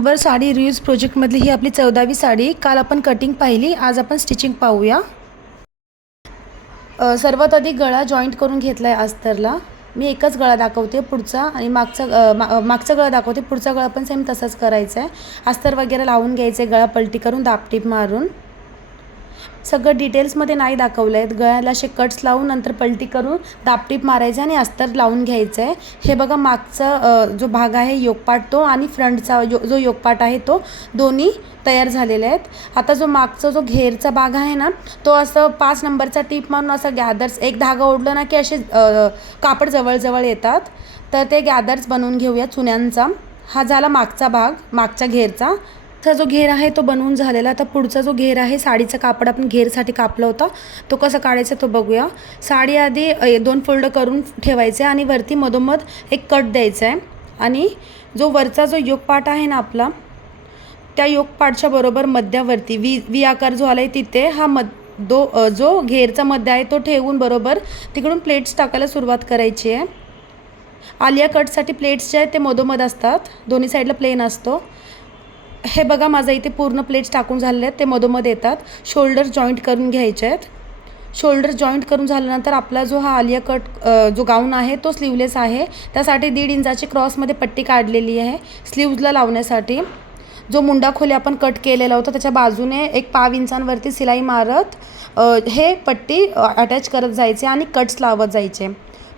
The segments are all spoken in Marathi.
वर साडी रियूज प्रोजेक्टमधली ही आपली 14वी साडी. काल आपण कटिंग पाहिली, आज आपण स्टिचिंग पाहूया. सर्वात आधी गळा जॉईंट करून घेतला आहे अस्तरला. मी एकच गळा दाखवते, पुढचा आणि मागचा गळा दाखवते. पुढचा गळा पण सेम तसाच करायचा आहे. अस्तर वगैरे लावून घ्यायचं आहे, गळा पलटी करून दापटीप मारून. सगळं डिटेल्समध्ये नाही दाखवलं आहे. गळ्याला असे कट्स लावून नंतर पलटी करून दापटीप मारायचं आणि अस्तर लावून घ्यायचं आहे. हे बघा, मागचा जो भाग आहे योगपाट तो आणि फ्रंटचा जो योगपाट आहे तो दोन्ही तयार झालेले आहेत. आता जो मागचा जो घेरचा भाग आहे ना, तो असं 5 नंबरचा टीप मारून असं गॅदर्स एक धागा ओढलं ना की असे कापड जवळजवळ येतात. तर ते गॅदर्स बनवून घेऊया चुन्यांचा. हा झाला मागचा भाग, मागच्या घेरचा. चा जो घेर आहे तो बनवून झालेला. आता पुढचा जो घेर आहे, साडीचा कापड आपण घेरसाठी कापला होता, तो कसा काढायचा तो बघूया. साडी आधी 2 फोल्ड करून ठेवायचे आणि वरती मधोमध एक कट द्यायचा आहे. आणि जो वरचा जो योगपाट आहे ना आपला, त्या योगपाटच्या बरोबर मध्यावरती वी आकार जो आला आहे तिथे हा जो घेरचा मध्य आहे तो ठेवून बरोबर तिकडून प्लेट्स टाकायला सुरुवात करायची आहे. आलिया कटसाठी प्लेट्स जे आहेत ते मधोमध असतात, दोन्ही साईडला प्लेन असतो. हे बघा, माझा इथे पूर्ण प्लेट्स टाकून झालेले आहेत, ते मधोमध येतात. शोल्डर जॉईंट करून घ्यायचे आहेत. शोल्डर जॉईंट करून झाल्यानंतर आपला जो हा आलिया कट जो गाऊन आहे तो स्लीवलेस आहे. त्यासाठी 1.5 इंचाची क्रॉसमध्ये पट्टी काढलेली आहे स्लीव्जला लावण्यासाठी. जो मुंडा खोली आपण कट केलेला होता त्याच्या बाजूने एक 1.5 इंचांवरती सिलाई मारत हे पट्टी अटॅच करत जायचे आणि कट्स लावत जायचे.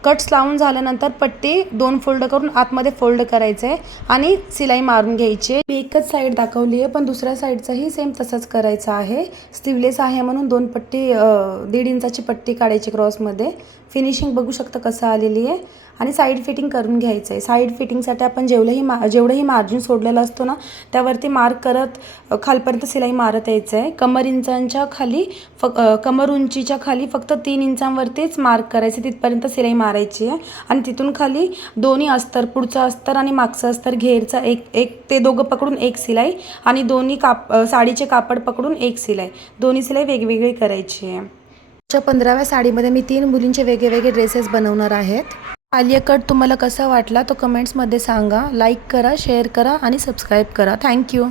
कट्स लावून झाल्यानंतर पट्टी 2 फोल्ड करून आतमध्ये फोल्ड करायचे आणि सिलाई मारून घ्यायची. मी एकच साईड दाखवली आहे, पण दुसऱ्या साईडचंही सेम तसंच करायचं आहे. स्लीवलेस आहे म्हणून 2 पट्टी 1.5 इंचाची पट्टी काढायची क्रॉसमध्ये. फिनिशिंग बघू शकता कसं आलेली आहे. आणि साईड फिटिंग करून घ्यायचं आहे. साईड फिटिंगसाठी आपण जेवढंही मार्जिन सोडलेलं असतो ना, त्यावरती मार्क करत खालपर्यंत सिलाई मारत यायचं आहे. कमर उंचीच्या खाली फक्त 3 इंचांवरतीच मार्क करायचे, तिथपर्यंत सिलाई मारायची आहे. आणि तिथून खाली दोन्ही अस्तर, पुढचं अस्तर आणि मागचं अस्तर घेरचा एक ते दोघं पकडून एक सिलाई आणि दोन्ही साडीचे कापड पकडून एक सिलाई, दोन्ही सिलाई वेगवेगळी करायची आहे. 15व्या साडीमध्ये मी 3 मुलींचे वेगवेगळे ड्रेसेस बनवणार आहेत. आलिया कट तुम्हाला कसा वाटला तो कमेंट्समध्ये सांगा. लाईक करा, शेअर करा आणि सबस्क्राईब करा. थँक्यू.